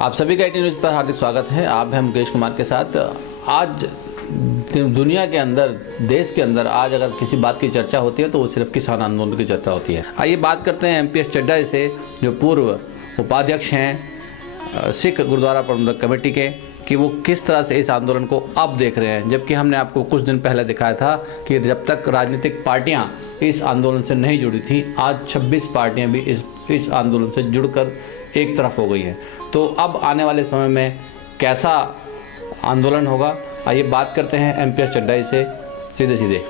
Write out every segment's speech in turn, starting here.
आप सभी का ITV न्यूज़ पर हार्दिक स्वागत है। आप हैं मुकेश कुमार के साथ। आज दुनिया के अंदर, देश के अंदर आज अगर किसी बात की चर्चा होती है तो वो सिर्फ किसान आंदोलन की चर्चा होती है। आइए बात करते हैं MPS चड्ढा से, जो पूर्व उपाध्यक्ष हैं सिख गुरुद्वारा प्रबंधक कमेटी के, कि वो किस तरह से इस आंदोलन को अब देख रहे हैं। जबकि हमने आपको कुछ दिन पहले दिखाया था कि जब तक राजनीतिक पार्टियां इस आंदोलन से नहीं जुड़ी थी, आज 26 पार्टियां भी इस आंदोलन से जुड़कर एक तरफ हो गई हैं। तो अब आने वाले समय में कैसा आंदोलन होगा, आइए बात करते हैं MPS चड्ढा से सीधे।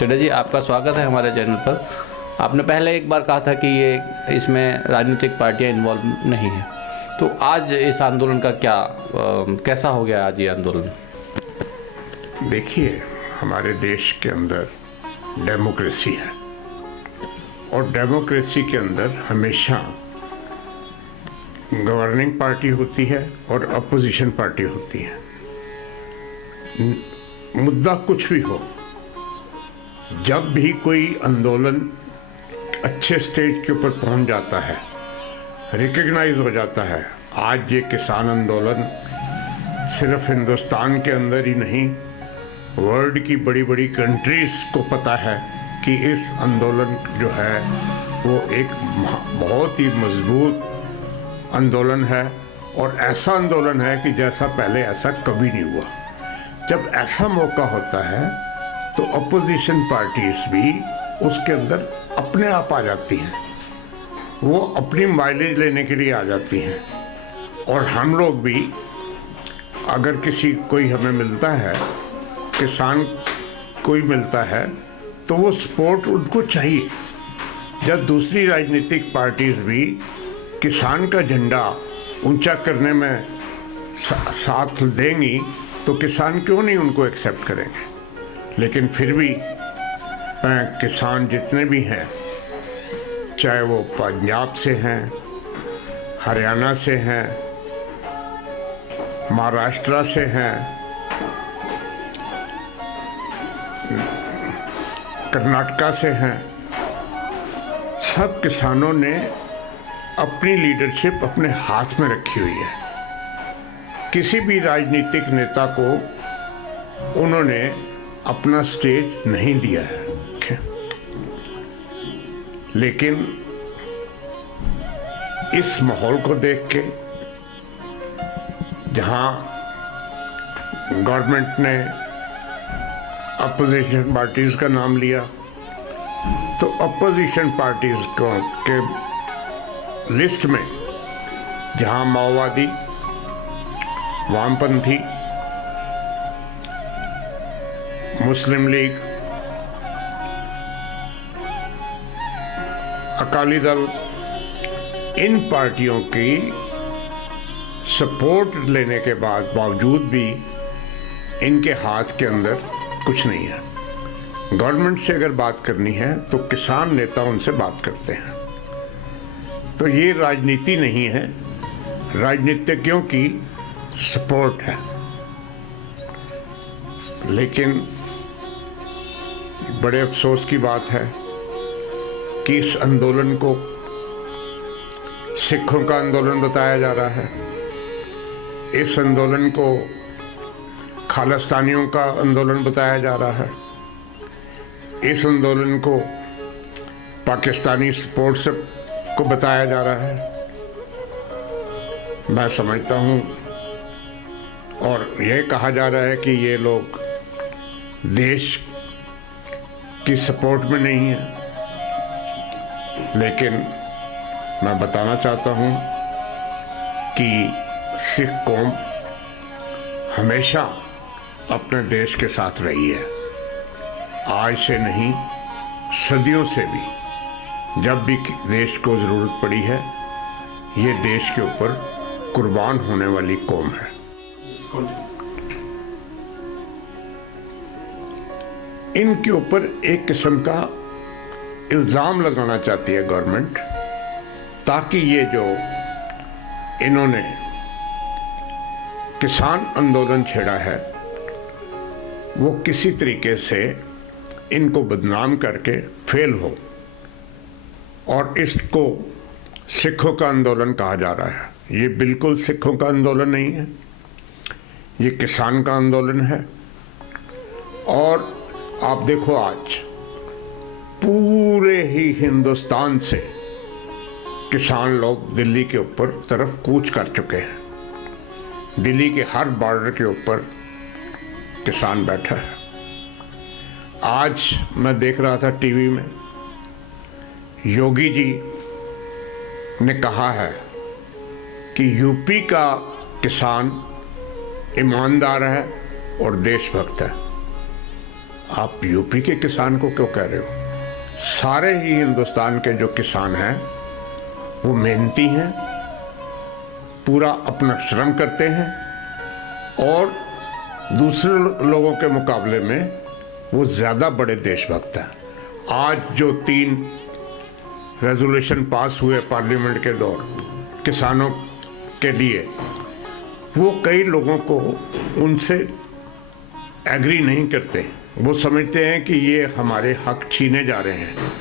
चड्ढा जी, आपका स्वागत है हमारे चैनल पर। आपने पहले एक बार कहा था कि ये इसमें राजनीतिक पार्टियां इन्वॉल्व नहीं हैं, तो आज इस आंदोलन का कैसा हो गया आज ये आंदोलन? देखिए, हमारे देश के अंदर डेमोक्रेसी है और डेमोक्रेसी के अंदर हमेशा गवर्निंग पार्टी होती है और अपोजिशन पार्टी होती है। मुद्दा कुछ भी हो, जब भी कोई आंदोलन अच्छे स्टेज के ऊपर पहुंच जाता है, रिकग्नाइज हो जाता है। आज ये किसान आंदोलन सिर्फ हिंदुस्तान के अंदर ही नहीं, वर्ल्ड की बड़ी बड़ी कंट्रीज को पता है कि इस आंदोलन जो है वो एक बहुत ही मजबूत आंदोलन है और ऐसा आंदोलन है कि जैसा पहले ऐसा कभी नहीं हुआ। जब ऐसा मौका होता है तो अपोजिशन पार्टीज भी उसके अंदर अपने आप आ जाती हैं, वो अपनी माइलेज लेने के लिए आ जाती हैं। और हम लोग भी, अगर कोई हमें मिलता है, किसान कोई मिलता है, तो वो सपोर्ट उनको चाहिए। जब दूसरी राजनीतिक पार्टीज भी किसान का झंडा ऊंचा करने में साथ देंगी तो किसान क्यों नहीं उनको एक्सेप्ट करेंगे। लेकिन फिर भी किसान जितने भी हैं, चाहे वो पंजाब से हैं, हरियाणा से हैं, महाराष्ट्र से हैं, कर्नाटका से हैं, सब किसानों ने अपनी लीडरशिप अपने हाथ में रखी हुई है। किसी भी राजनीतिक नेता को उन्होंने अपना स्टेज नहीं दिया है। लेकिन इस माहौल को देख के, जहां गवर्नमेंट ने अपोजिशन पार्टीज का नाम लिया, तो अपोजिशन पार्टीज के लिस्ट में जहां माओवादी, वामपंथी, मुस्लिम लीग, अकाली दल, इन पार्टियों की सपोर्ट लेने के बावजूद भी इनके हाथ के अंदर कुछ नहीं है। गवर्नमेंट से अगर बात करनी है तो किसान नेता उनसे बात करते हैं। तो ये राजनीति नहीं है, राजनीतिज्ञों की सपोर्ट है। लेकिन बड़े अफसोस की बात है कि इस आंदोलन को सिखों का आंदोलन बताया जा रहा है, इस आंदोलन को खालिस्तानियों का आंदोलन बताया जा रहा है, इस आंदोलन को पाकिस्तानी सपोर्ट से को बताया जा रहा है। मैं समझता हूं, और यह कहा जा रहा है कि ये लोग देश की सपोर्ट में नहीं है। लेकिन मैं बताना चाहता हूं कि सिख कौम हमेशा अपने देश के साथ रही है, आज से नहीं, सदियों से भी। जब भी देश को ज़रूरत पड़ी है, ये देश के ऊपर कुर्बान होने वाली कौम है। इनके ऊपर एक किस्म का इल्ज़ाम लगाना चाहती है गवर्नमेंट, ताकि ये जो इन्होंने किसान आंदोलन छेड़ा है वो किसी तरीके से इनको बदनाम करके फेल हो। और इसको सिखों का आंदोलन कहा जा रहा है। ये बिल्कुल सिखों का आंदोलन नहीं है, ये किसान का आंदोलन है। और आप देखो आज पूरे ही हिंदुस्तान से किसान लोग दिल्ली के ऊपर तरफ कूच कर चुके हैं। दिल्ली के हर बॉर्डर के ऊपर किसान बैठा है। आज मैं देख रहा था टीवी में, योगी जी ने कहा है कि यूपी का किसान ईमानदार है और देशभक्त है। आप यूपी के किसान को क्यों कह रहे हो? सारे ही हिंदुस्तान के जो किसान हैं वो मेहनती हैं, पूरा अपना श्रम करते हैं और दूसरे लोगों के मुकाबले में वो ज़्यादा बड़े देशभक्त हैं। आज जो 3 रेजोल्यूशन पास हुए पार्लियामेंट के दौर किसानों के लिए, वो कई लोगों को उनसे एग्री नहीं करते। वो समझते हैं कि ये हमारे हक छीने जा रहे हैं।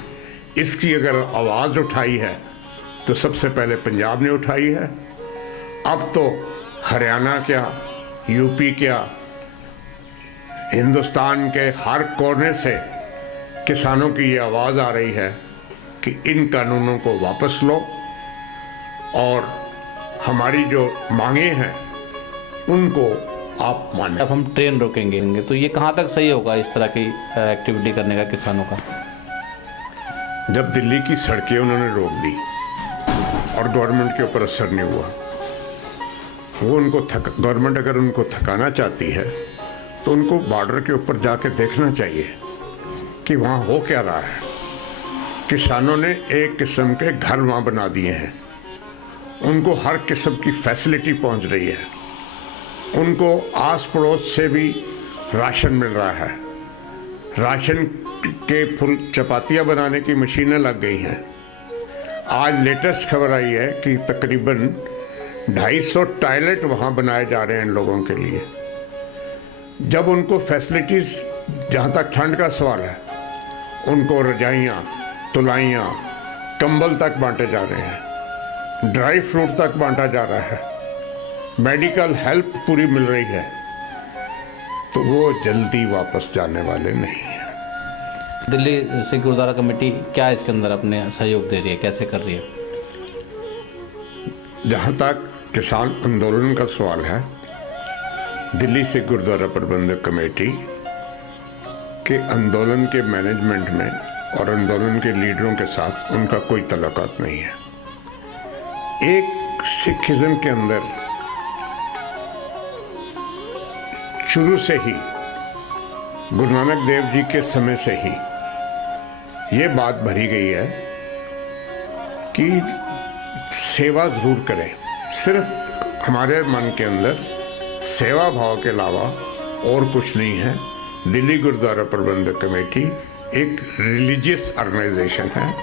इसकी अगर आवाज़ उठाई है तो सबसे पहले पंजाब ने उठाई है। अब तो हरियाणा क्या, यूपी क्या, हिंदुस्तान के हर कोने से किसानों की ये आवाज़ आ रही है कि इन कानूनों को वापस लो और हमारी जो मांगे हैं उनको आप मानें। अब हम ट्रेन रोकेंगे तो ये कहाँ तक सही होगा इस तरह की एक्टिविटी करने का किसानों का? जब दिल्ली की सड़कें उन्होंने रोक दी और गवर्नमेंट के ऊपर असर नहीं हुआ, वो उनको गवर्नमेंट अगर उनको थकाना चाहती है तो उनको बॉर्डर के ऊपर जाके देखना चाहिए कि वहाँ हो क्या रहा है। किसानों ने एक किस्म के घर वहाँ बना दिए हैं, उनको हर किस्म की फैसिलिटी पहुँच रही है, उनको आस पड़ोस से भी राशन मिल रहा है, राशन के फुल चपातियाँ बनाने की मशीनें लग गई हैं। आज लेटेस्ट खबर आई है कि तकरीबन 250 टॉयलेट वहाँ बनाए जा रहे हैं इन लोगों के लिए। जब उनको फैसिलिटीज़, जहाँ तक ठंड का सवाल है, उनको रजाइयाँ, तुलाइयाँ, कंबल तक बांटे जा रहे हैं, ड्राई फ्रूट तक बांटा जा रहा है, मेडिकल हेल्प पूरी मिल रही है, तो वो जल्दी वापस जाने वाले नहीं हैं। दिल्ली सिख गुरुद्वारा कमेटी क्या इसके अंदर अपने सहयोग दे रही है, कैसे कर रही है? जहाँ तक किसान आंदोलन का सवाल है, दिल्ली सिख गुरुद्वारा प्रबंधक कमेटी के आंदोलन के मैनेजमेंट में और आंदोलन के लीडरों के साथ उनका कोई तल्लुकात नहीं है। एक सिखिज्म के अंदर शुरू से ही, गुरु नानक देव जी के समय से ही ये बात भरी गई है कि सेवा जरूर करें। सिर्फ हमारे मन के अंदर सेवा भाव के अलावा और कुछ नहीं है। दिल्ली गुरुद्वारा प्रबंधक कमेटी एक रिलीजियस ऑर्गेनाइजेशन है।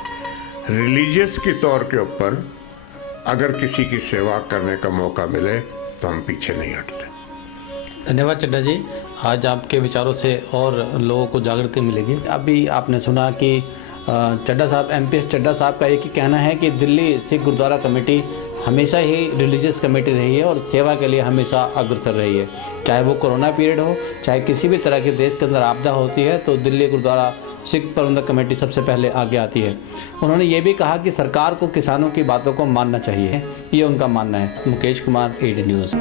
रिलीजियस के तौर के ऊपर अगर किसी की सेवा करने का मौका मिले तो हम पीछे नहीं हटते। धन्यवाद चड्ढा जी, आज आपके विचारों से और लोगों को जागृति मिलेगी। अभी आपने सुना कि चड्ढा साहब, एमपीएस चड्ढा साहब का एक ही कहना है कि दिल्ली सिख गुरुद्वारा कमेटी हमेशा ही रिलीजियस कमेटी रही है और सेवा के लिए हमेशा अग्रसर रही है। चाहे वो कोरोना पीरियड हो, चाहे किसी भी तरह की देश के अंदर आपदा होती है, तो दिल्ली गुरुद्वारा सिख प्रबंधक कमेटी सबसे पहले आगे आती है। उन्होंने ये भी कहा कि सरकार को किसानों की बातों को मानना चाहिए, ये उनका मानना है। Mukesh Kumar, AD news.